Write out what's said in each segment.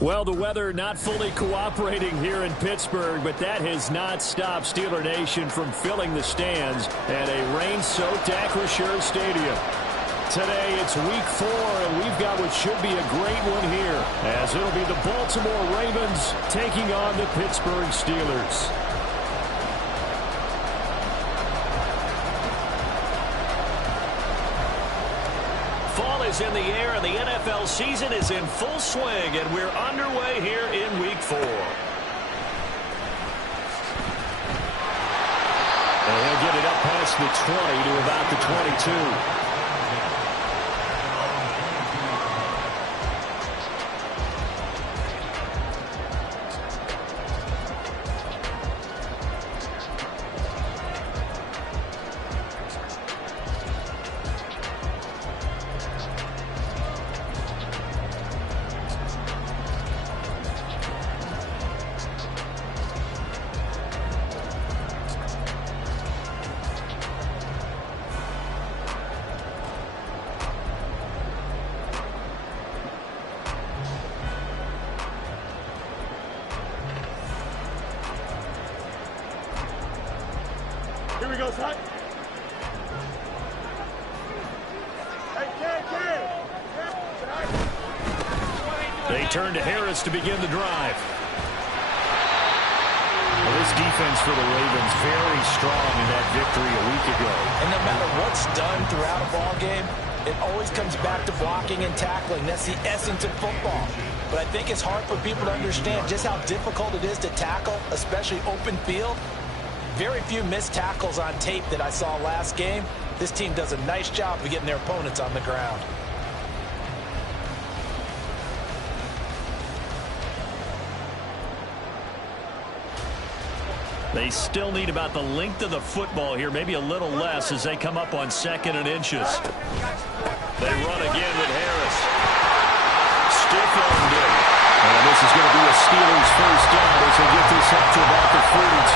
Well, the weather not fully cooperating here in Pittsburgh, but that has not stopped Steeler Nation from filling the stands at a rain-soaked Acrisure Stadium. Today, it's week 4, and we've got what should be a great one here, as it'll be the Baltimore Ravens taking on the Pittsburgh Steelers. Fall is in the air, and the NFL season is in full swing, and we're underway here in week 4. And he'll get it up past the 20 to about the 22. Here we go, son. They turn to Harris to begin the drive. Well, this defense for the Ravens very strong in that victory a week ago. And no matter what's done throughout a ball game, it always comes back to blocking and tackling. That's the essence of football. But I think it's hard for people to understand just how difficult it is to tackle, especially open field. Very few missed tackles on tape that I saw last game. This team does a nice job of getting their opponents on the ground. They still need about the length of the football here, maybe a little less as they come up on 2nd and inches. They run again with Harris. Stiff-armed it. And this is going to be a Steelers first down as they get this up to about the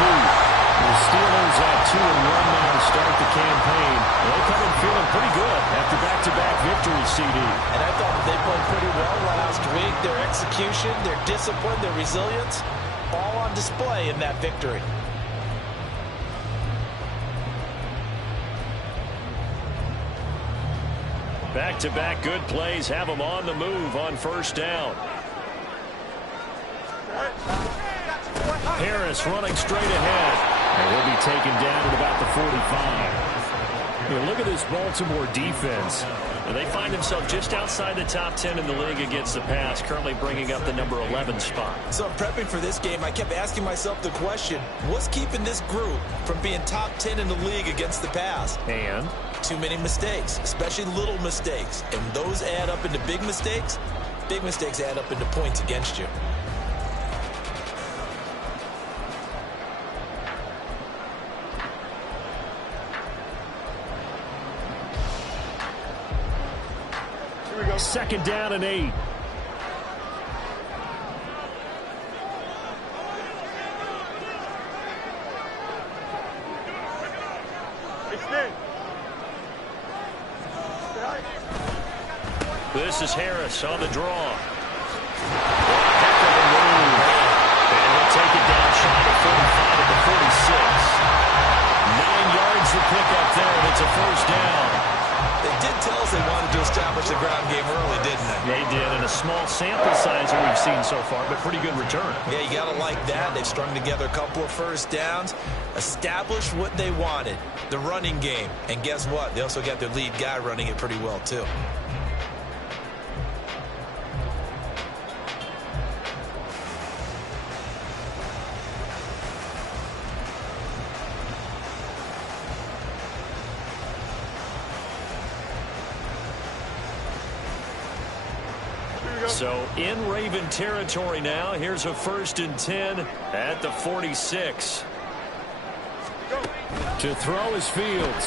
42. The Steelers at 2-1 now to start the campaign. They come in feeling pretty good after back-to-back victories, CD. And I thought they played pretty well last week. Their execution, their discipline, their resilience, all on display in that victory. Back-to-back good plays have them on the move on first down. Harris running straight ahead. And he'll be taken down at about the 45. Here, look at this Baltimore defense. And they find themselves just outside the top 10 in the league against the pass, currently bringing up the number 11 spot. So prepping for this game, I kept asking myself the question, what's keeping this group from being top 10 in the league against the pass? And? Too many mistakes, especially little mistakes. And those add up into big mistakes. Big mistakes add up into points against you. Second down and 8. This is Harris on the draw. Heck of a move. And he'll take it down shy of 45 at the 46. 9 yards to pick up there, and it's a first down. They did tell us they wanted to establish the ground game early, didn't they? They did, and a small sample size that we've seen so far, but pretty good return. Yeah, you got to like that. They've strung together a couple of first downs, established what they wanted, the running game. And guess what? They also got their lead guy running it pretty well, too. So in Raven territory now. Here's a 1st and 10 at the 46. To throw is Fields.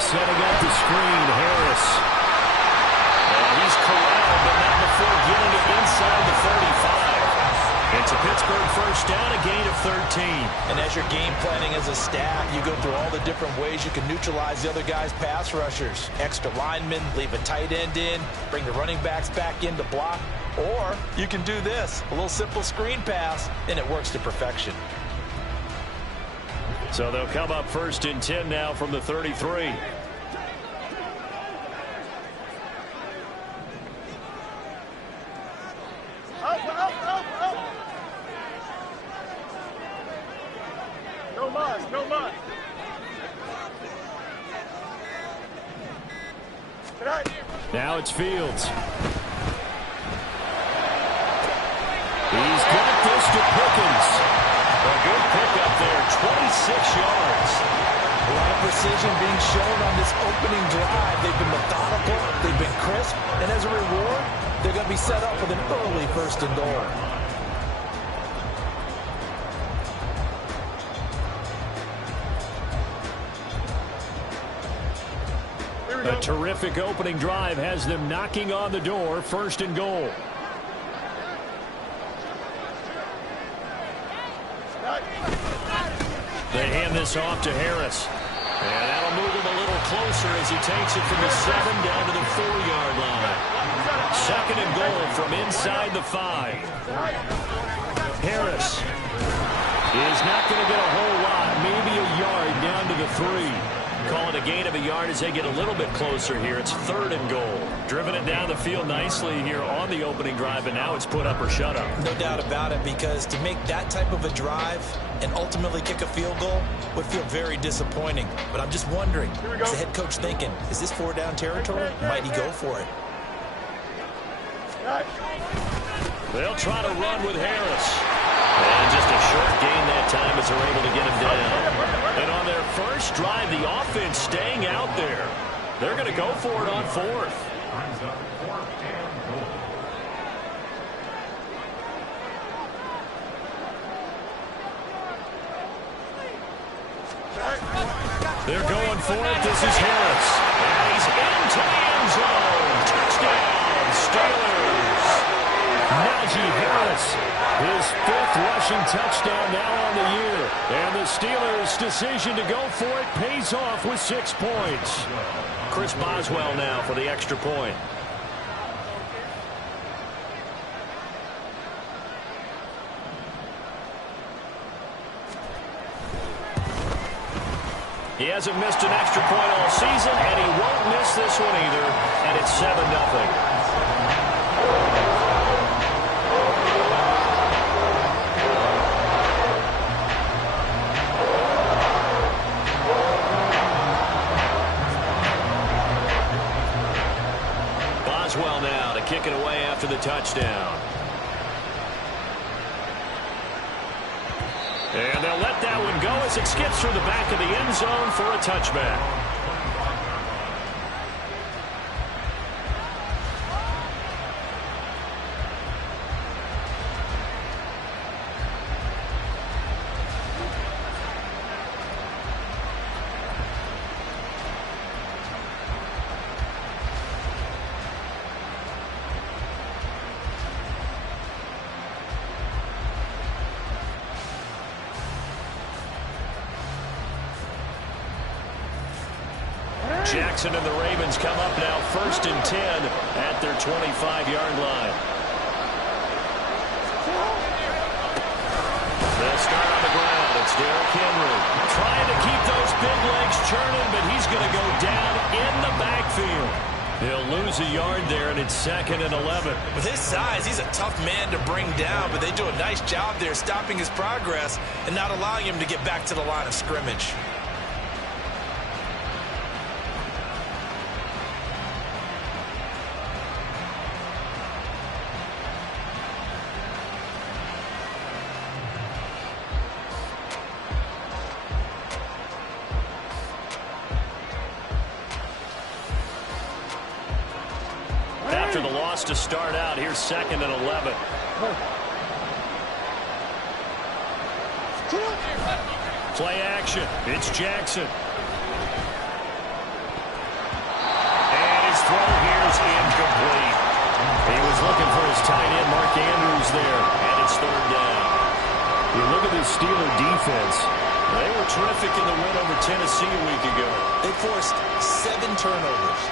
Setting up the screen, Harris. And he's corralled, but not before getting it inside the 35. It's a Pittsburgh first down, a gain of 13. And as you're game planning as a staff, you go through all the different ways you can neutralize the other guy's pass rushers. Extra linemen, leave a tight end in, bring the running backs back in to block. Or you can do this, a little simple screen pass, and it works to perfection. So they'll come up 1st and 10 now from the 33. No mud. Now it's Fields. He's got this to Pickens. A good pickup there, 26 yards. A lot of precision being shown on this opening drive. They've been methodical, they've been crisp, and as a reward, they're going to be set up with an early 1st and goal. A terrific opening drive has them knocking on the door, 1st and goal. They hand this off to Harris. And that'll move him a little closer as he takes it from the 7 down to the 4-yard line. 2nd and goal from inside the 5. Harris is not going to get a whole lot, maybe a yard down to the 3. Call it a gain of a yard as they get a little bit closer here. It's 3rd and goal. Driven it down the field nicely here on the opening drive, and now it's put up or shut up. No doubt about it, because to make that type of a drive and ultimately kick a field goal would feel very disappointing. But I'm just wondering, is the head coach thinking, is this 4-down territory? Might he go for it? They'll try to run with Harris. And just a short gain that time as they're able to get him down. And on their first drive, the offense staying out there. They're going to go for it on 4th. They're going for it. This is Harris. And he's into the end zone. Touchdown, Steelers. Najee Harris, his 5th rushing touchdown now on the year. And the Steelers' decision to go for it pays off with 6 points. Chris Boswell now for the extra point. He hasn't missed an extra point all season, and he won't miss this one either. And it's 7-0. Boswell now to kick it away after the touchdown. And they'll let that one go as it skips through the back of the end zone for a touchback. Jackson and the Ravens come up now 1st and 10 at their 25-yard line. They'll start on the ground. It's Derrick Henry trying to keep those big legs churning, but he's going to go down in the backfield. He'll lose a yard there, and it's 2nd and 11. With his size, he's a tough man to bring down, but they do a nice job there stopping his progress and not allowing him to get back to the line of scrimmage. After the loss to start out, here's 2nd and 11. Play action. It's Jackson. And his throw here is incomplete. He was looking for his tight end, Mark Andrews, there. And it's 3rd down. You look at this Steeler defense. They were terrific in the win over Tennessee a week ago. They forced 7 turnovers.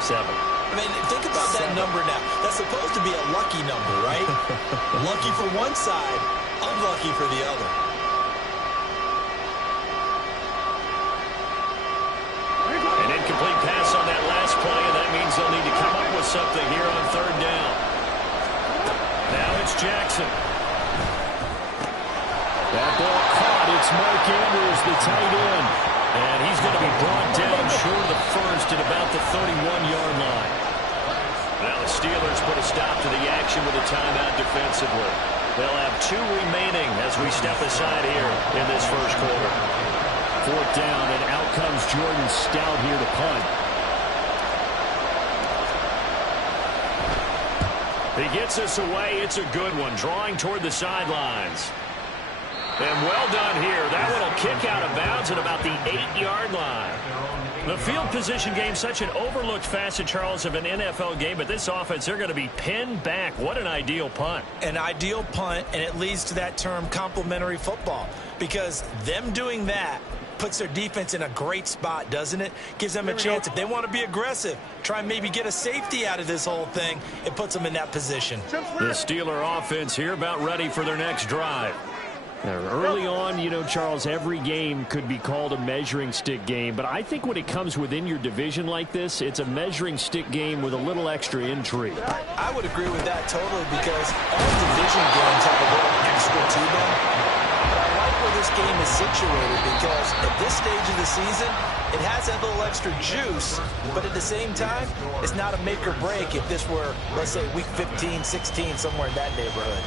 Seven. I mean, think about that number now. That's supposed to be a lucky number, right? Lucky for one side, unlucky for the other. An incomplete pass on that last play, and that means they'll need to come up with something here on third down. Now it's Jackson. That ball caught. It's Mark Andrews, the tight end. And he's going to be brought down short of the first at about the 31-yard line. Now the Steelers put a stop to the action with a timeout defensively. They'll have 2 remaining as we step aside here in this first quarter. Fourth down, and out comes Jordan Stout here to punt. He gets us away. It's a good one, drawing toward the sidelines. And well done here. That one will kick out of bounds at about the 8-yard line. The field position game, such an overlooked facet, Charles, of an NFL game. But this offense, they're going to be pinned back. What an ideal punt. An ideal punt, and it leads to that term complementary football. Because them doing that puts their defense in a great spot, doesn't it? Gives them a chance. If they want to be aggressive, try and maybe get a safety out of this whole thing, it puts them in that position. The Steeler offense here about ready for their next drive. Early on, you know, Charles, every game could be called a measuring stick game. But I think when it comes within your division like this, it's a measuring stick game with a little extra intrigue. I would agree with that totally because all division games have a little extra to them. But I like where this game is situated because at this stage of the season, it has that little extra juice. But at the same time, it's not a make or break if this were, let's say, week 15, 16, somewhere in that neighborhood.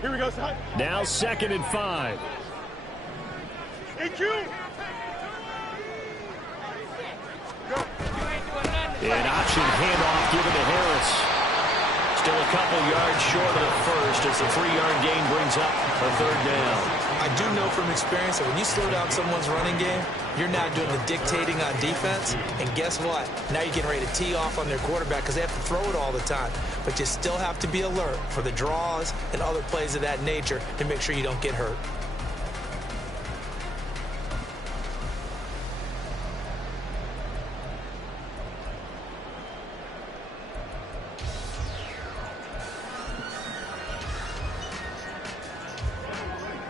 Here we go, son. Now 2nd and 5. EQ. An option handoff given to Harris. Still a couple yards short of the first as the 3-yard gain brings up a third down. I do know from experience that when you slow down someone's running game, you're not doing the dictating on defense. And guess what? Now you're getting ready to tee off on their quarterback because they have to throw it all the time. But you still have to be alert for the draws and other plays of that nature to make sure you don't get hurt.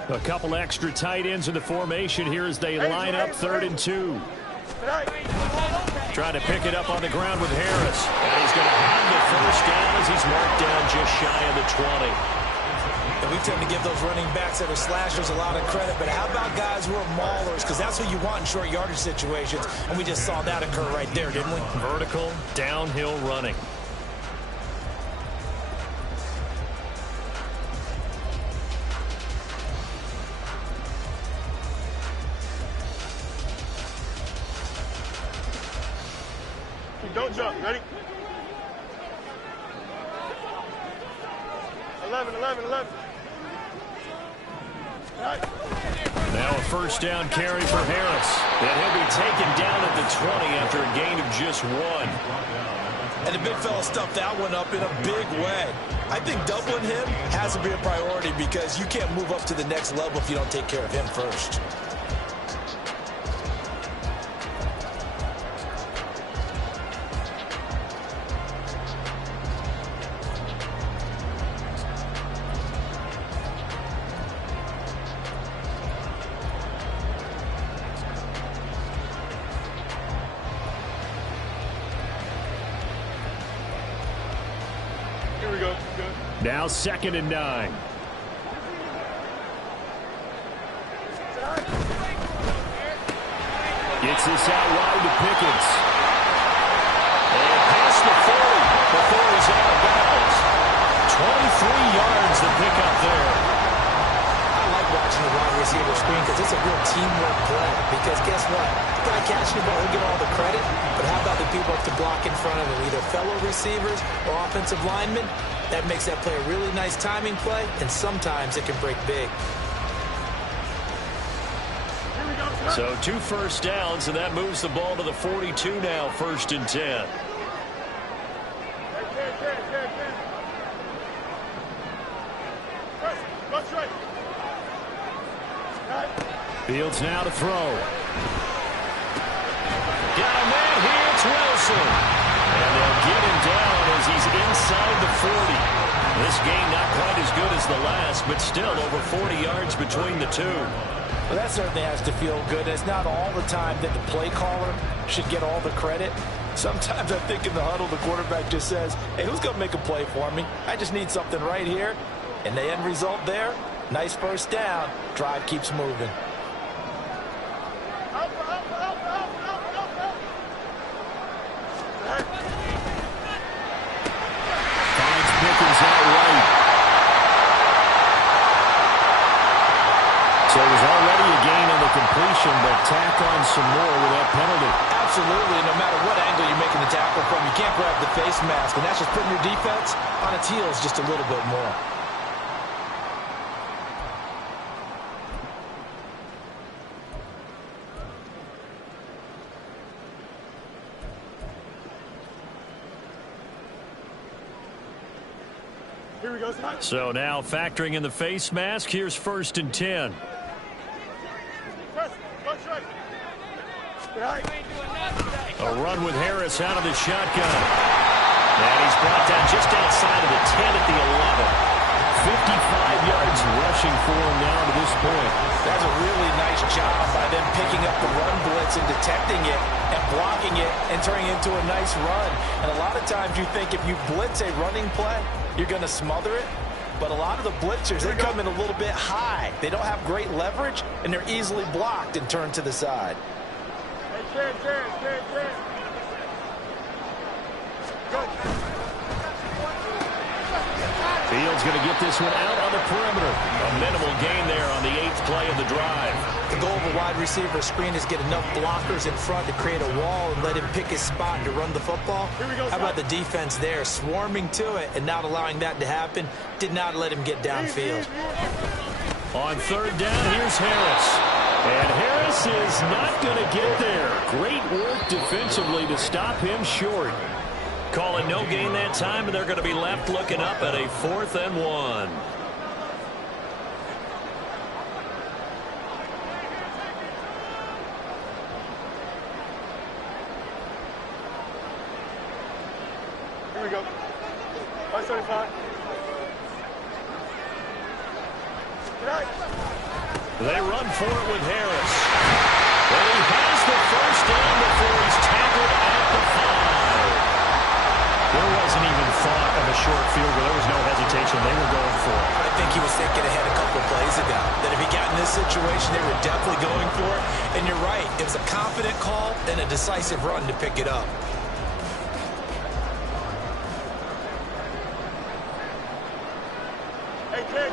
A couple extra tight ends in the formation here as they line up 3rd and 2. Trying to pick it up on the ground with Harris. And he's going to have the first down as he's marked down just shy of the 20. And we tend to give those running backs that are slashers a lot of credit, but how about guys who are maulers? Because that's what you want in short yardage situations, and we just saw that occur right there, didn't we? Vertical, downhill running. Don't jump. Ready? 11. Now a first down carry for Harris. And he'll be taken down at the 20 after a gain of just 1. And the big fella stuffed that one up in a big way. I think doubling him has to be a priority because you can't move up to the next level if you don't take care of him first. Now 2nd and 9. Gets this out wide to Pickens. And past the 40 before he's out of bounds. 23 yards to pick up there. I like watching the wide receiver screen because it's a real teamwork play. Because guess what? The guy catching the ball will get all the credit, but how about the people up to block in front of him, either fellow receivers or offensive linemen? That makes that play a really nice timing play, and sometimes it can break big. So 2 first downs, and that moves the ball to the 42 now, 1st and 10. Fields now to throw. Got a man here, it's Wilson. And they'll get him down as he's inside the 40. This game not quite as good as the last, but still over 40 yards between the two. Well, that certainly has to feel good. It's not all the time that the play caller should get all the credit. Sometimes I think in the huddle, the quarterback just says, hey, who's going to make a play for me? I just need something right here. And the end result there, nice first down. Drive keeps moving. So it was already a gain on the completion, but tack on some more with that penalty. Absolutely. No matter what angle you're making the tackle from, you can't grab the face mask, and that's just putting your defense on its heels just a little bit more. Here we go, so now factoring in the face mask, here's 1st and 10. A run with Harris out of the shotgun. And he's brought down just outside of the 10 at the 11. 55 yards rushing for him now to this point. That's a really nice job by them picking up the run blitz and detecting it and blocking it and turning it into a nice run. And a lot of times you think if you blitz a running play, you're going to smother it. But a lot of the blitzers, they come in a little bit high. They don't have great leverage, and they're easily blocked and turned to the side. Fields going to get this one out on the perimeter. A minimal gain there on the 8th play of the drive. The goal of a wide receiver screen is get enough blockers in front to create a wall and let him pick his spot to run the football. How about the defense there, swarming to it and not allowing that to happen? Did not let him get downfield. On 3rd down, here's Harris. And Harris is not going to get there. Great work defensively to stop him short. Calling no gain that time, and they're going to be left looking up at a 4th and 1. Here we go. 575. They run for it with Harris. And he has the 1st down before he's tackled at the 5. There wasn't even thought of a short field goal. There was no hesitation. They were going for it. I think he was thinking ahead a couple of plays ago. That if he got in this situation, they were definitely going for it. And you're right. It was a confident call and a decisive run to pick it up. Hey, Ken.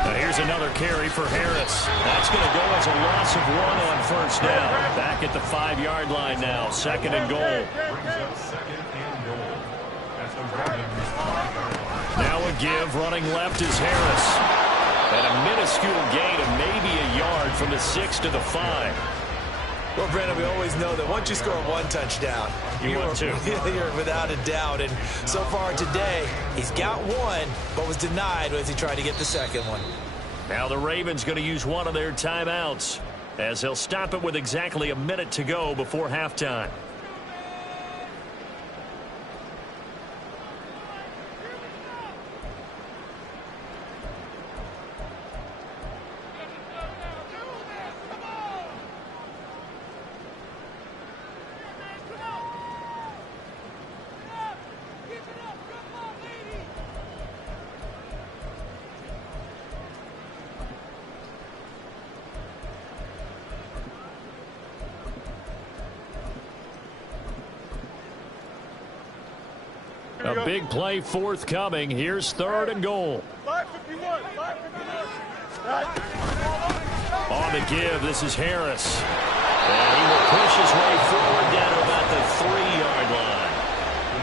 Now here's another carry for Harris. That's going to go as a loss of 1 on 1st down. Back at the 5-yard line now. 2nd and goal. Now a give. Running left is Harris. And a minuscule gain of maybe a yard from the 6 to the 5. Well, Brandon, we always know that once you score 1 touchdown, you want 2. You're without a doubt. And so far today, he's got 1, but was denied as he tried to get the 2nd one. Now the Ravens going to use one of their timeouts as they'll stop it with exactly a minute to go before halftime. A big play forthcoming. Here's 3rd and goal. 551. On the give, this is Harris. And he will push his way forward down to about the 3-yard line.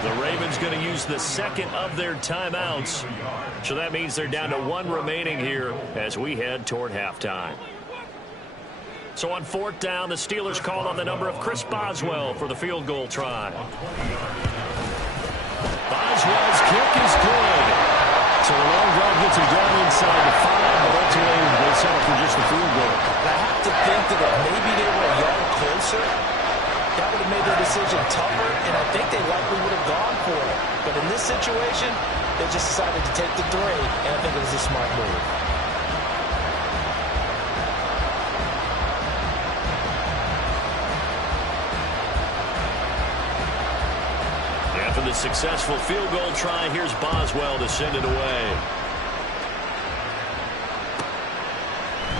The Ravens going to use the second of their timeouts. So that means they're down to one remaining here as we head toward halftime. So on fourth down, the Steelers call on the number of Chris Boswell for the field goal try. Boswell's kick is good. So the long drive gets him down inside the 5, but ultimately they settle for just the field goal. I have to think that if maybe they were a yard closer, that would have made their decision tougher, and I think they likely would have gone for it. But in this situation, they just decided to take the 3, and I think it was a smart move. After the successful field goal try, here's Boswell to send it away.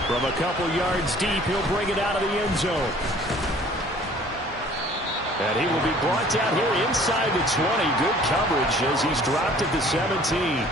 From a couple yards deep, he'll bring it out of the end zone. And he will be brought down here inside the 20. Good coverage as he's dropped at the 17.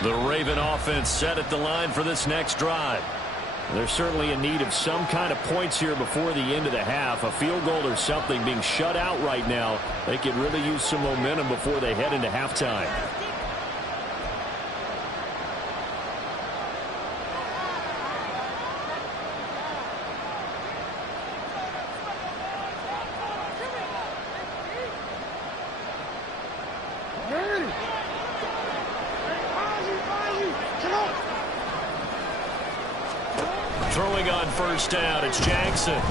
The Raven offense set at the line for this next drive. They're certainly in need of some kind of points here before the end of the half. A field goal or something being shut out right now. They could really use some momentum before they head into halftime. Throwing on first down, it's Jackson. And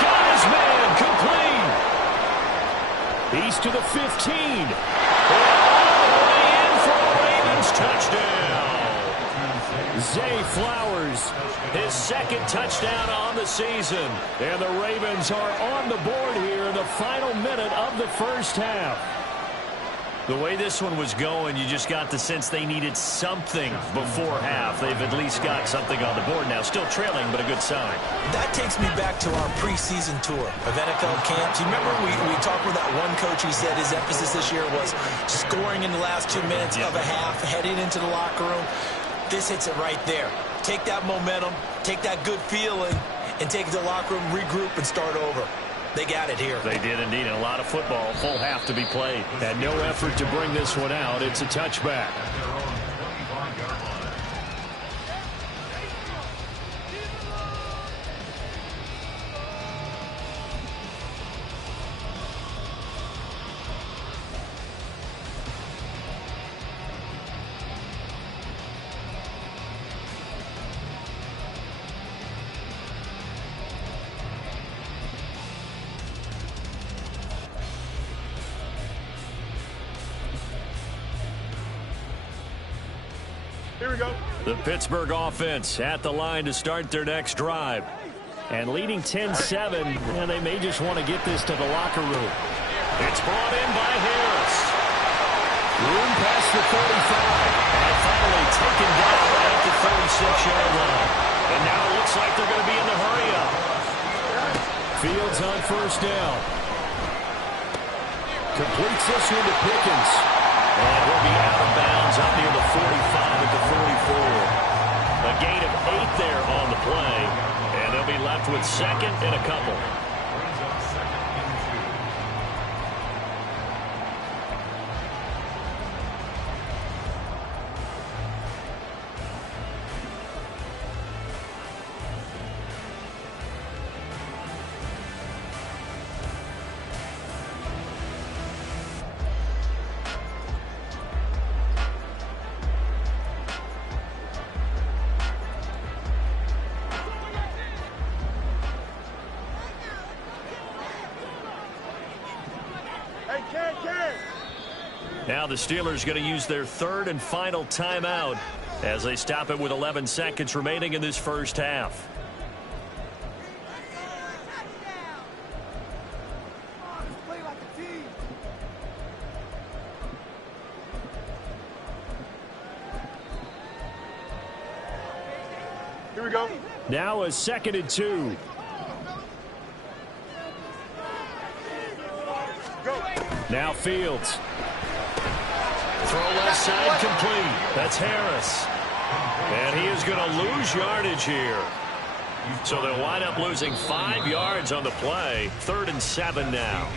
got his man complete. He's to the 15. And all the way in for a Ravens touchdown. Zay Flowers, his second touchdown on the season. And the Ravens are on the board here in the final minute of the first half. The way this one was going, you just got the sense they needed something before half. They've at least got something on the board now. Still trailing, but a good sign. That takes me back to our preseason tour of NFL camps. You remember we talked with that one coach who said his emphasis this year was scoring in the last 2 minutes of a half, heading into the locker room. This hits it right there. Take that momentum, take that good feeling, and take it to the locker room, regroup, and start over. They got it here. They did indeed. And a lot of football, full half to be played. And no effort to bring this one out. It's a touchback. Here we go. The Pittsburgh offense at the line to start their next drive. And leading 10-7, and they may just want to get this to the locker room. It's brought in by Harris. Room past the 35. And finally taken down at the 36-yard line. And now it looks like they're going to be in the hurry-up. Fields on first down. Completes this one to Pickens. And he'll be out of bounds up near the 45 at the 44. A gain of 8 there on the play. And they'll be left with second and a couple. Now the Steelers going to use their third and final timeout as they stop it with 11 seconds remaining in this first half. Here we go. Now a 2nd and 2. Go. Now Fields. Throw left side complete. That's Harris. And he is going to lose yardage here. So they'll wind up losing 5 yards on the play. 3rd and 7 now.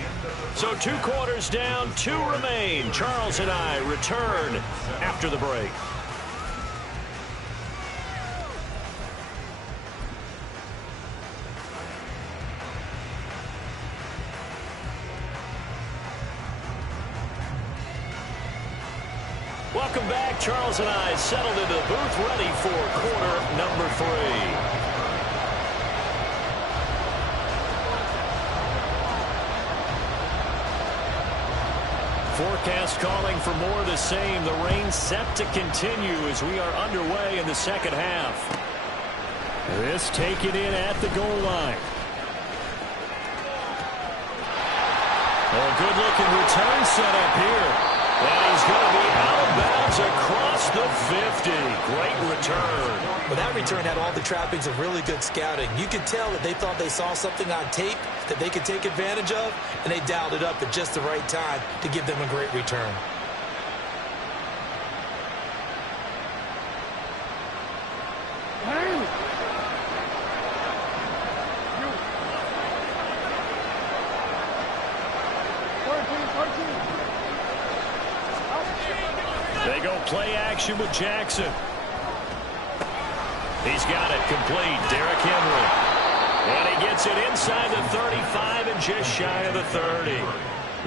So 2 quarters down, 2 remain. Charles and I return after the break. Welcome back. Charles and I settled into the booth, ready for quarter number 3. Forecast calling for more of the same. The rain set to continue as we are underway in the second half. This taken in at the goal line. Oh, good-looking return set up here. And he's going to be out of bounds across the 50. Great return. Well, that return had all the trappings of really good scouting. You could tell that they thought they saw something on tape that they could take advantage of, and they dialed it up at just the right time to give them a great return. They go play action with Jackson. He's got it complete. Derrick Henry. And he gets it inside the 35 and just shy of the 30.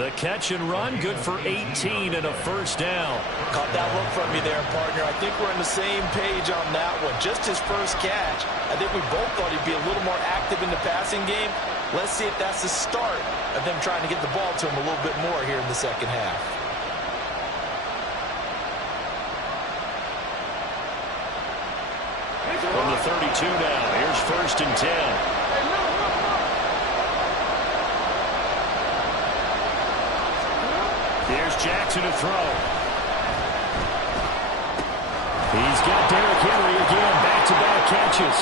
The catch and run, good for 18 and a first down. Caught that look from you there, partner. I think we're on the same page on that one. Just his first catch. I think we both thought he'd be a little more active in the passing game. Let's see if that's the start of them trying to get the ball to him a little bit more here in the second half. From the 32 now, here's 1st and 10. Here's Jackson to throw. He's got Derrick Henry again, back-to-back catches.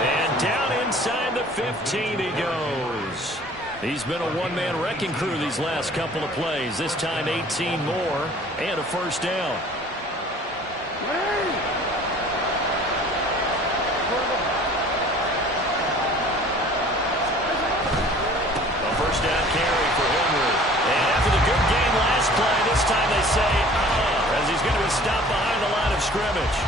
And down inside the 15 he goes. He's been a one-man wrecking crew these last couple of plays. This time 18 more and a first down. First down carry for Henry. And after the good game last play, this time they say, as he's going to be stopped behind the line of scrimmage.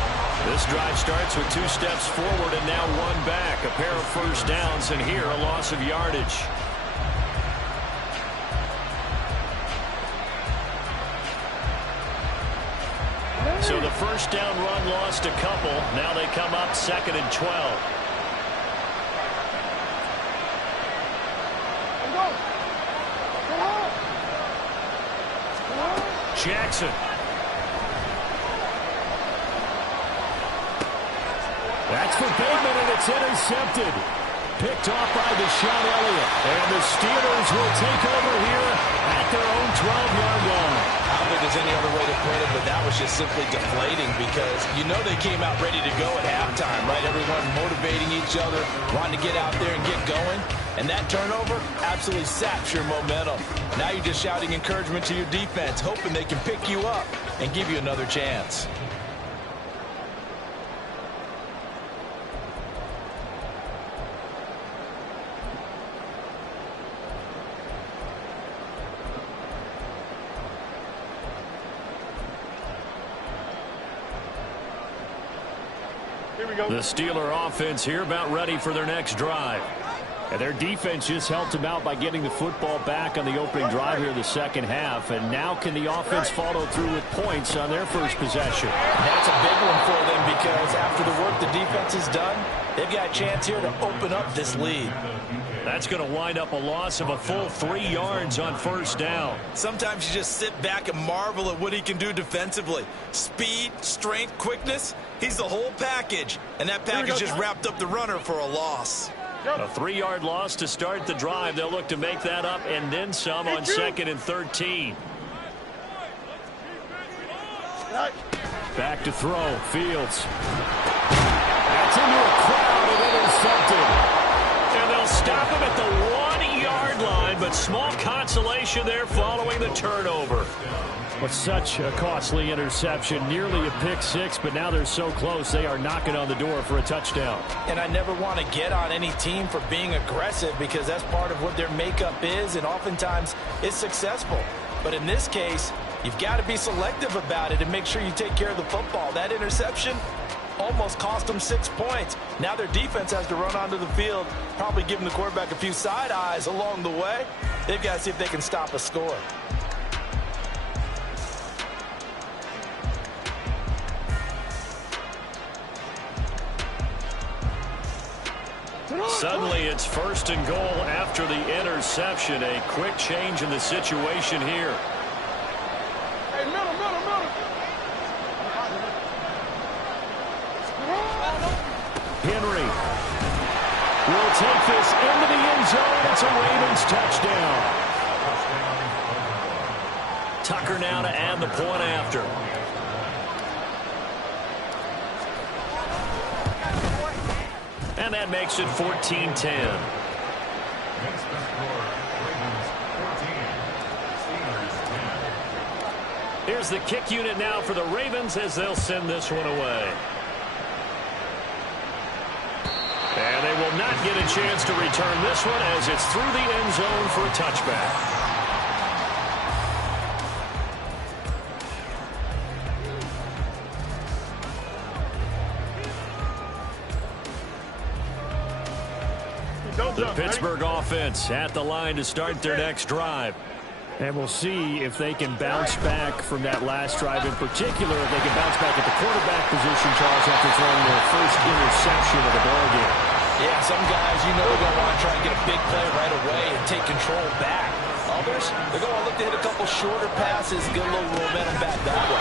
This drive starts with 2 steps forward and now 1 back. A pair of first downs, and here a loss of yardage. So the first down run lost a couple. Now they come up 2nd and 12. Jackson. That's for Bateman, and it's intercepted. Picked off by Deshaun Elliott. And the Steelers will take over here at their own 12-yard line. I don't think there's any other way to put it, but that was just simply deflating because you know they came out ready to go at halftime, right? Everyone motivating each other, wanting to get out there and get going. And that turnover absolutely saps your momentum. Now you're just shouting encouragement to your defense, hoping they can pick you up and give you another chance. Here we go. The Steeler offense here about ready for their next drive. And their defense just helped them out by getting the football back on the opening drive here in the second half. And now can the offense follow through with points on their first possession? That's a big one for them because after the work the defense has done, they've got a chance here to open up this lead. That's going to wind up a loss of a full 3 yards on first down. Sometimes you just sit back and marvel at what he can do defensively. Speed, strength, quickness, he's the whole package. And that package just wrapped up the runner for a loss. A 3-yard loss to start the drive. They'll look to make that up and then some on 2nd and 13. Back to throw. Fields. That's into a crowd. intercepted. And they'll stop him at the 1-yard line, but small consolation there following the turnover. But such a costly interception, nearly a pick six, but now they're so close they are knocking on the door for a touchdown. And I never want to get on any team for being aggressive because that's part of what their makeup is, and oftentimes it's successful. But in this case, you've got to be selective about it and make sure you take care of the football. That interception almost cost them 6 points. Now their defense has to run onto the field, probably giving the quarterback a few side eyes along the way. They've got to see if they can stop a score. Suddenly it's 1st and goal after the interception. A quick change in the situation here. Hey, middle. Henry will take this into the end zone. It's a Ravens touchdown. Tucker now to add the point after. And that makes it 14-10. Here's the kick unit now for the Ravens as they'll send this one away. And they will not get a chance to return this one as it's through the end zone for a touchback. The Pittsburgh offense at the line to start their next drive. And we'll see if they can bounce back from that last drive in particular. If they can bounce back at the quarterback position, Charles, after throwing their first interception of the ballgame. Yeah, some guys, you know, they're going to want to try and get a big play right away and take control back. Others, they're going to look to hit a couple shorter passes, get a little momentum back that way.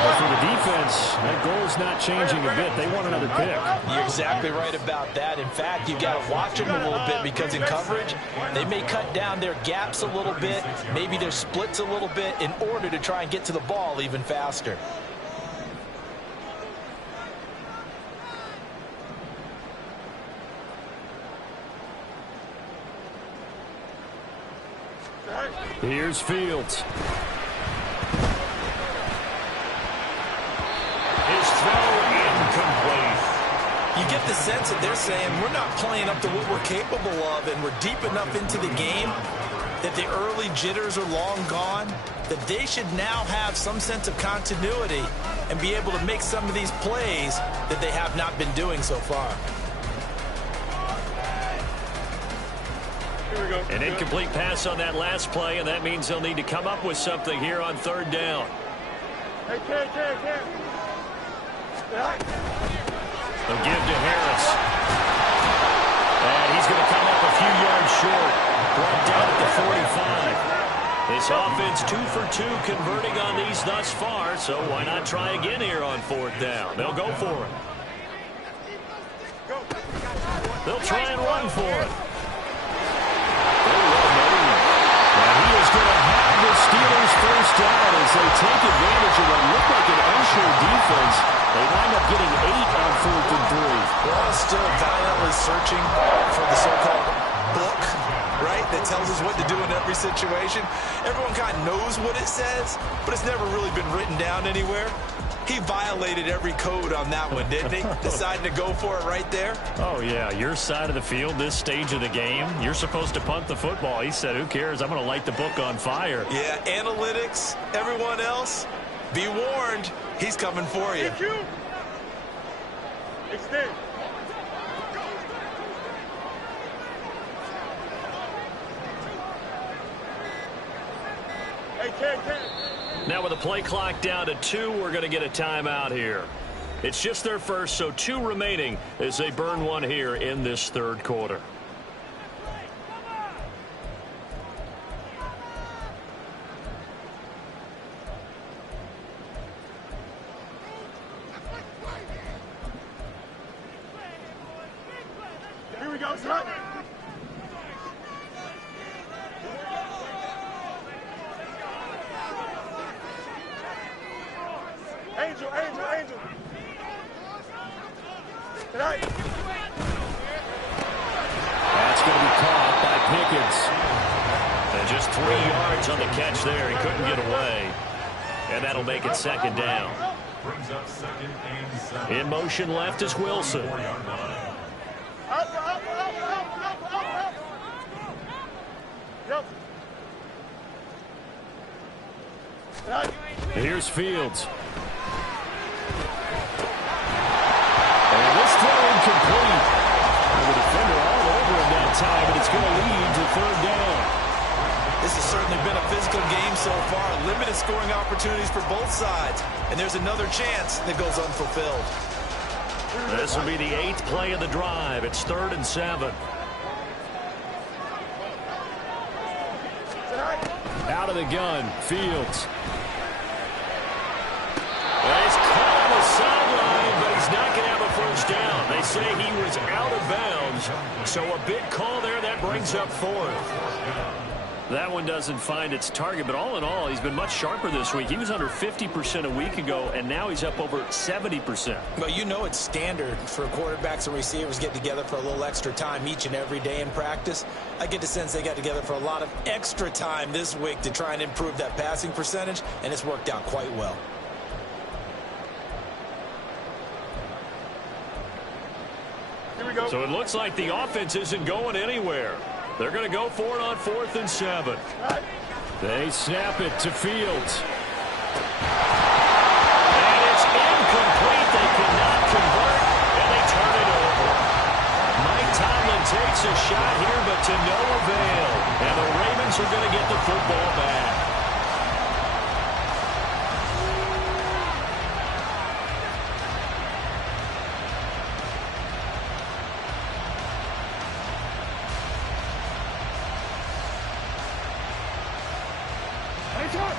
But for the defense, that goal's not changing a bit. They want another pick. You're exactly right about that. In fact, you've got to watch them a little bit because in coverage, they may cut down their gaps a little bit, maybe their splits a little bit in order to try and get to the ball even faster. Here's Fields. His throw incomplete. You get the sense that they're saying we're not playing up to what we're capable of, and we're deep enough into the game that the early jitters are long gone, that they should now have some sense of continuity and be able to make some of these plays that they have not been doing so far. An incomplete pass on that last play, and that means they'll need to come up with something here on 3rd down. Hey, Ken. They'll give to Harris. And he's going to come up a few yards short. Brought down at the 45. This offense 2 for 2 converting on these thus far, so why not try again here on 4th down? They'll go for it. They'll try and run for it. He is going to have the Steelers first down as they take advantage of what looked like an unsure defense. They wind up getting 8 on 4th and 3. We're all still valiantly searching for the so-called book, right, that tells us what to do in every situation. Everyone kind of knows what it says, but it's never really been written down anywhere. He violated every code on that one, didn't he? Deciding to go for it right there. Oh, yeah. Your side of the field, this stage of the game, you're supposed to punt the football. He said, who cares? I'm going to light the book on fire. Yeah, analytics, everyone else, be warned. He's coming for you. Extend. Hey, Ken. Now with the play clock down to 2, we're going to get a timeout here. It's just their first, so 2 remaining as they burn one here in this 3rd quarter. Here we go, son. Angel. Tonight. Just 3 yards on the catch there. He couldn't get away. And that'll make it second down. In motion left is Wilson. Here's Fields. And this throw incomplete. The defender all over him that time, and it's going to lead to third down. This has certainly been a physical game so far. Limited scoring opportunities for both sides. And there's another chance that goes unfulfilled. This will be the 8th play of the drive. It's 3rd and 7. Out of the gun, Fields. Well, he's caught on the sideline, but he's not going to have a first down. They say he was out of bounds, so a big call there. That brings up 4th. That one doesn't find its target, but all in all, he's been much sharper this week. He was under 50% a week ago, and now he's up over 70%. Well, you know it's standard for quarterbacks and receivers getting together for a little extra time each and every day in practice. I get the sense they got together for a lot of extra time this week to try and improve that passing percentage, and it's worked out quite well. Here we go. So it looks like the offense isn't going anywhere. They're going to go for it on 4th and 7. They snap it to Fields. And it's incomplete. They cannot convert, and they turn it over. Mike Tomlin takes a shot here, but to no avail. And the Ravens are going to get the football back.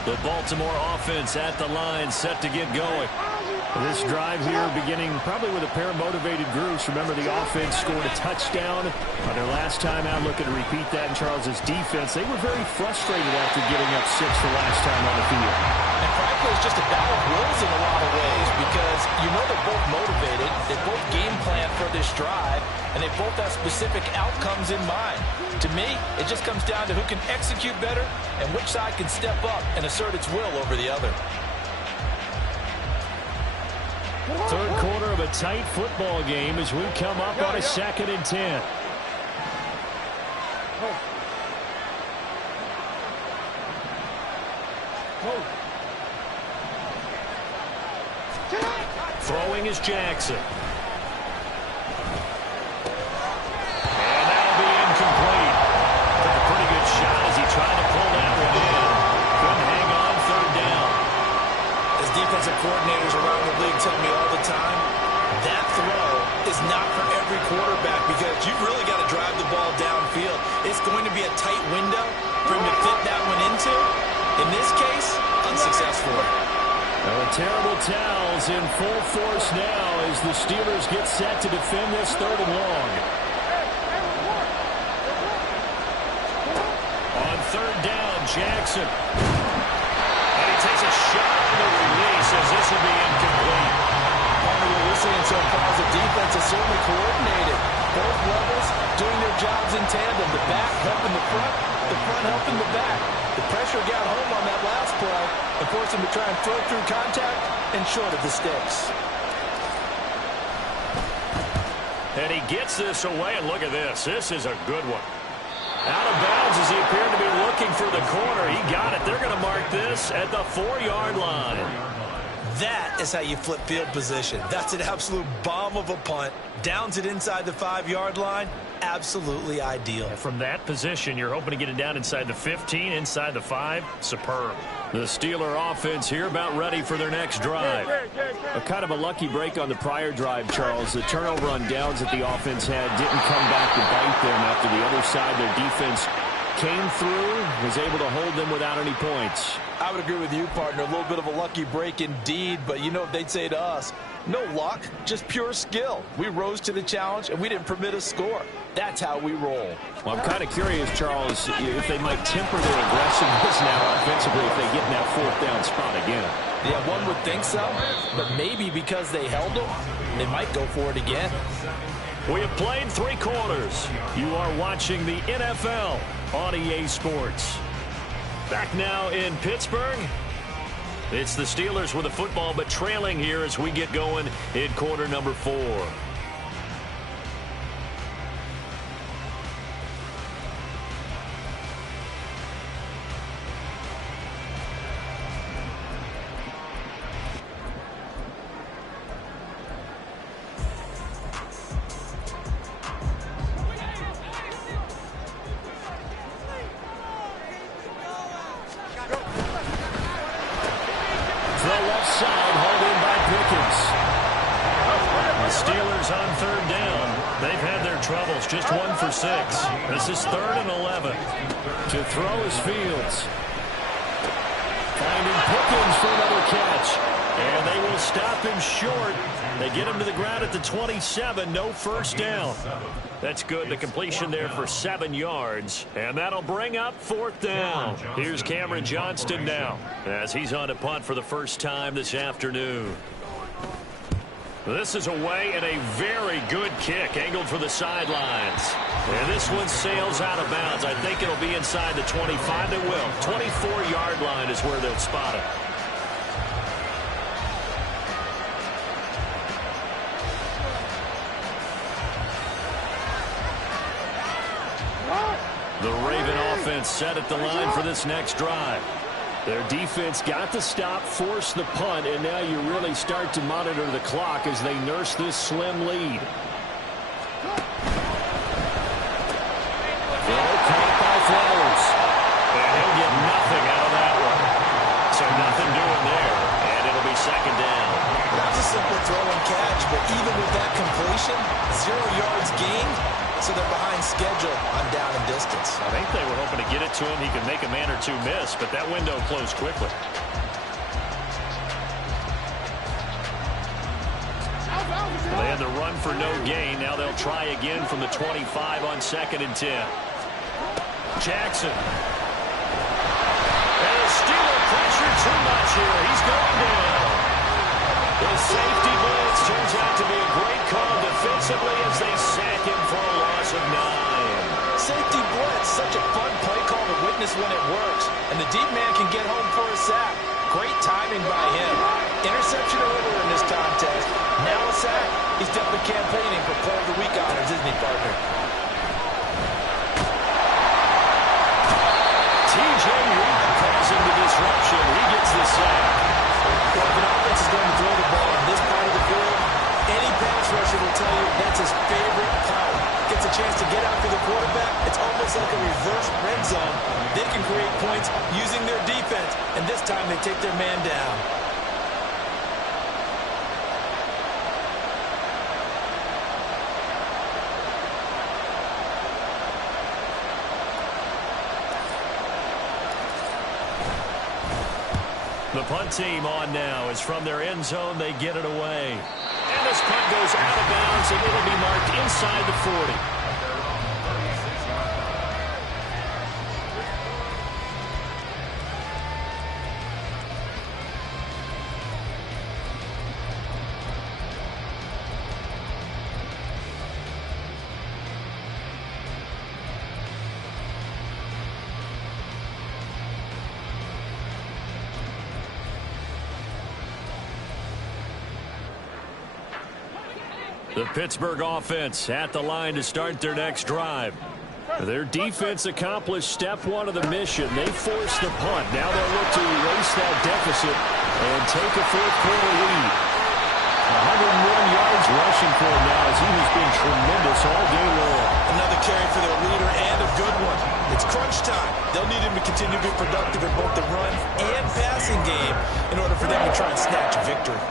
The Baltimore offense at the line, set to get going. This drive here beginning probably with a pair of motivated groups. Remember, the offense scored a touchdown on their last time out. Looking to repeat that in Charles's defense. They were very frustrated after getting up 6 the last time on the field. And frankly, it's just a battle of wills in a lot of ways because you know they're both motivated. They both game plan for this drive, and they both have specific outcomes in mind. To me, it just comes down to who can execute better and which side can step up and assert its will over the other. Third quarter of a tight football game as we come up on a 2nd and 10. Throwing is Jackson. And that'll be incomplete. Took a pretty good shot as he tried to pull that one in. Couldn't hang on 3rd down. As defensive coordinators around the league tell me all the time, that throw is not for every quarterback because you've really got to drive the ball downfield. It's going to be a tight window for him to fit that one into. In this case, unsuccessfully. Well, the terrible towels in full force now as the Steelers get set to defend this 3rd and long. On 3rd down, Jackson. And he takes a shot on the release as this will be incomplete. Part of what we're seeing so far is the defense is certainly coordinated. Both levels doing their jobs in tandem. The back helping the front helping the back. The pressure got home on that last play and forced him to try and throw through contact and short of the sticks. And he gets this away, and look at this. This is a good one. Out of bounds as he appeared to be looking for the corner. He got it. They're going to mark this at the 4-yard line. That is how you flip field position. That's an absolute bomb of a punt. Downs it inside the 5-yard line. Absolutely ideal. From that position, you're hoping to get it down inside the 15, inside the 5. Superb. The Steeler offense here about ready for their next drive. A kind of a lucky break on the prior drive, Charles. The turnover on downs that the offense had didn't come back to bite them after the other side. Their defense came through, was able to hold them without any points. I would agree with you, partner. A little bit of a lucky break indeed, but you know what they'd say to us? No luck, just pure skill. We rose to the challenge, and we didn't permit a score. That's how we roll. Well, I'm kind of curious, Charles, if they might temper their aggressiveness now offensively if they get in that 4th down spot again. Yeah, one would think so, but maybe because they held them, they might go for it again. We have played 3 quarters. You are watching the NFL on EA Sports. Back now in Pittsburgh. It's the Steelers with the football, but trailing here as we get going in quarter number 4. The left side hauled in by Pickens. The Steelers on 3rd down. They've had their troubles, just 1 for 6. This is 3rd and 11. To throw is Fields. Finding Pickens for another catch. And they will stop him short. They get him to the ground at the 27. No first down. That's good. The completion there for 7 yards. And that'll bring up 4th down. Here's Cameron Johnston now as he's on to punt for the first time this afternoon. This is away and a very good kick angled for the sidelines. And this one sails out of bounds. I think it'll be inside the 25. It will. 24-yard line is where they'll spot it. The Raven offense set at the line for this next drive. Their defense got the stop, forced the punt, and now you really start to monitor the clock as they nurse this slim lead. Caught by Flowers. And he'll get nothing out of that one. So nothing doing there, and it'll be 2nd down. That's a simple throw and catch, but even with that completion, 0 yards gained. So they're behind schedule on down and distance. I think they were hoping to get it to him. He could make a man or two miss, but that window closed quickly. They had the run for no gain. Now they'll try again from the 25 on 2nd and 10. Jackson. And the Steeler pressure too much here. He's going down. The safety blitz turns out to be a great call defensively as they sack him for a loss of 9. Safety blitz, such a fun play call to witness when it works. And the deep man can get home for a sack. Great timing by him. Interception earlier in this contest. Now a sack. He's definitely campaigning for Player of the Week honors, isn't he, partner? T.J. Watt causing the disruption. He gets the sack. Well, if an offense is going to throw the ball on this part of the field, any pass rusher will tell you that's his favorite part. Gets a chance to get after the quarterback. It's almost like a reverse red zone. They can create points using their defense, and this time they take their man down. The punt team on now is from their end zone. They get it away. And this punt goes out of bounds, and it'll be marked inside the 40. The Pittsburgh offense at the line to start their next drive. Their defense accomplished step 1 of the mission. They forced the punt. Now they'll look to erase that deficit and take a 4th quarter lead. 101 yards rushing for him now as he has been tremendous all day long. Another carry for their leader and a good one. It's crunch time. They'll need him to continue to be productive in both the run and passing game in order for them to try and snatch a victory.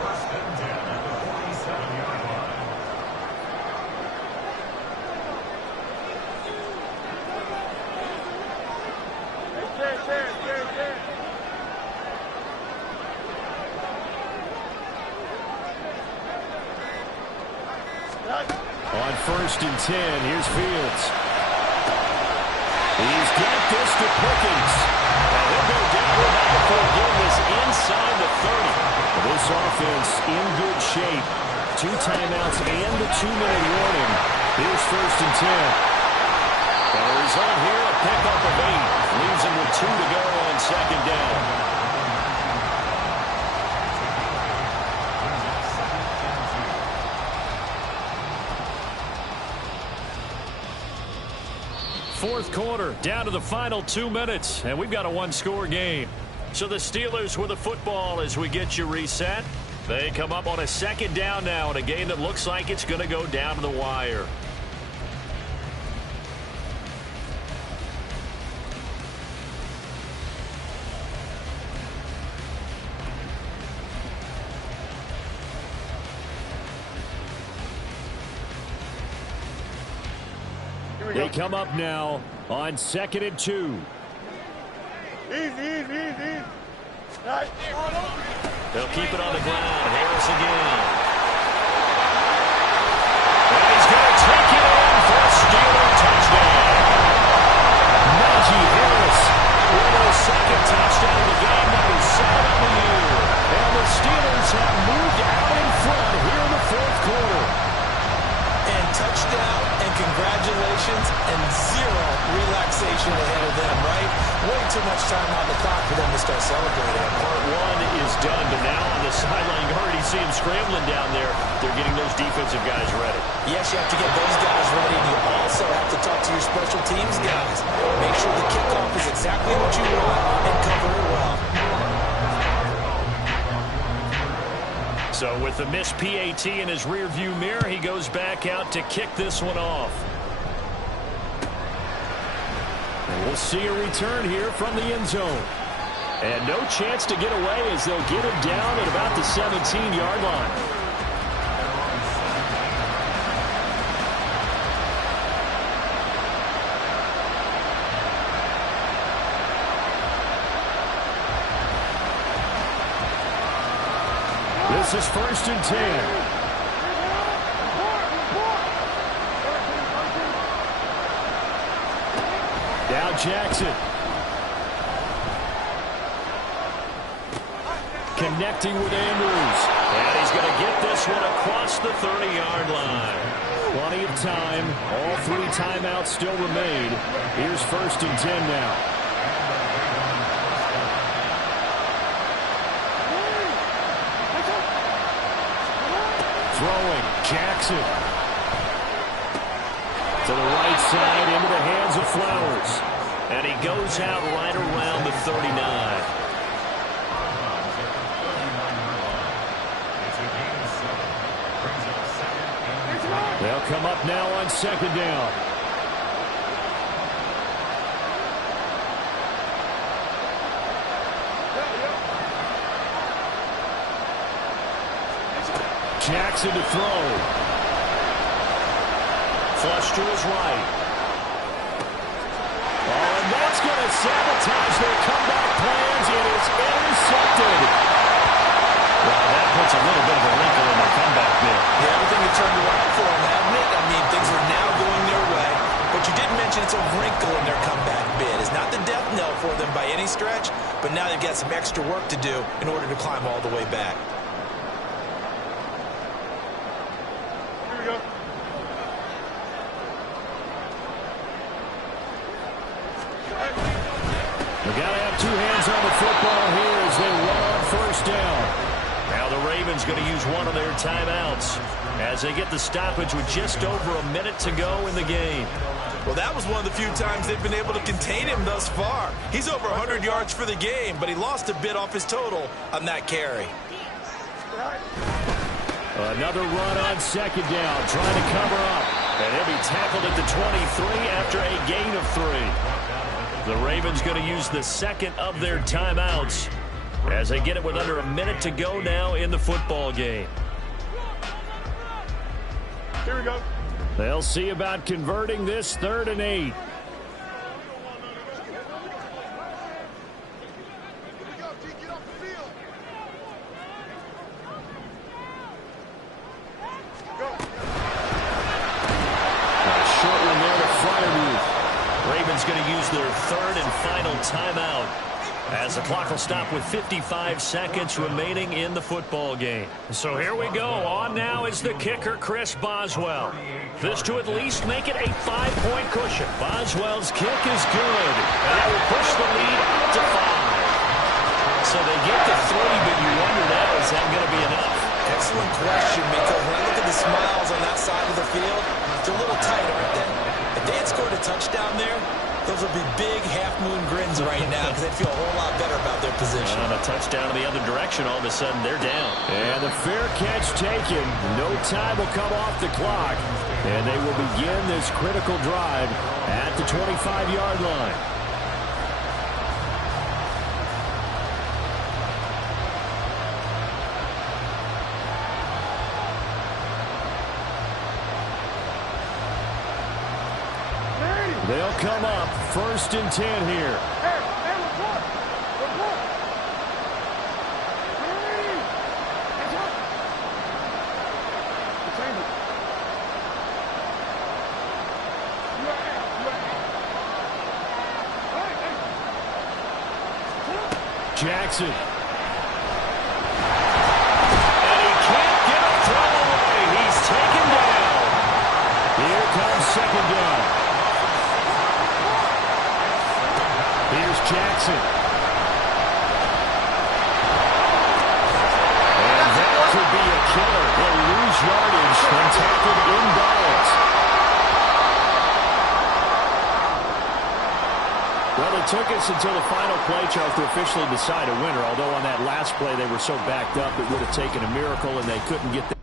On 1st and 10, here's Fields. He's got this to Pickens. And he'll go down without forgiveness inside the 30. This offense in good shape. 2 timeouts and the 2-minute warning. Here's 1st and 10. And the result here, a pickup of 8. Leaves him with 2 to go on second down. Fourth quarter, down to the final 2 minutes, and we've got a one-score game. So the Steelers with the football as we get you reset. They come up on a second down now in a game that looks like it's going to go down to the wire. They come up now on 2nd and 2. Easy. Right. They'll keep it on the ground. Harris again. And he's going to take it in for a Steeler touchdown. Najee Harris with his second touchdown of the game, number 7 of the year. And the Steelers have moved out in front here in the fourth quarter. And touchdown and congratulations and zero relaxation ahead of them, right? Way too much time on the clock for them to start celebrating. Part 1 is done, but now on the sideline, you already see him scrambling down there. They're getting those defensive guys ready. Yes, you have to get those guys ready, and you also have to talk to your special teams guys. Make sure the kickoff is exactly what you want and cover it well. So with the missed PAT in his rearview mirror, he goes back out to kick this one off. And we'll see a return here from the end zone. And no chance to get away as they'll get him down at about the 17-yard line. This is 1st and 10. Now Jackson. Connecting with Andrews. And he's going to get this one across the 30-yard line. Plenty of time. All 3 timeouts still remain. Here's 1st and 10 now. Throwing, Jackson. To the right side, into the hands of Flowers. And he goes out right around the 39. They'll come up now on 2nd down. Jackson to throw. Flush to his right. Oh, and that's going to sabotage their comeback plans. It is intercepted. Wow, that puts a little bit of a wrinkle in their comeback bid. Yeah, everything had turned around for them, hadn't it? I mean, things are now going their way. But you did mention it's a wrinkle in their comeback bid. It's not the death knell for them by any stretch, but now they've got some extra work to do in order to climb all the way back. We've got to have 2 hands on the football here as they run on 1st down. Now the Ravens going to use one of their timeouts as they get the stoppage with just over a minute to go in the game. Well, that was one of the few times they've been able to contain him thus far. He's over 100 yards for the game, but he lost a bit off his total on that carry. Another run on 2nd down, trying to cover up. And he'll be tackled at the 23 after a gain of 3. The Ravens going to use the 2nd of their timeouts as they get it with under a minute to go now in the football game. Here we go. They'll see about converting this 3rd and 8. Ravens going to use their 3rd and final timeout as the clock will stop with 55 seconds remaining in the football game. So here we go. On now is the kicker, Chris Boswell. This to at least make it a 5-point cushion. Boswell's kick is good, and that will push the lead up to 5. So they get to 3, but you wonder now, is that going to be enough? Excellent question, because when I look at the smiles on that side of the field, it's a little tight, aren't they? If they had scored a touchdown there, those would be big half-moon grins right now because they'd feel a whole lot better about their position. On a touchdown in the other direction, all of a sudden they're down. And the fair catch taken. No time will come off the clock. And they will begin this critical drive at the 25-yard line. They'll come up 1st and 10 here. Hey, report. Jackson. And he can't get a throw away. He's taken down. Here comes 2nd down. Here's Jackson. And that could be a killer. He'll lose yardage when tackled inbounds. Well, it took us until the final play charge to officially decide a winner, although on that last play they were so backed up it would have taken a miracle and they couldn't get that.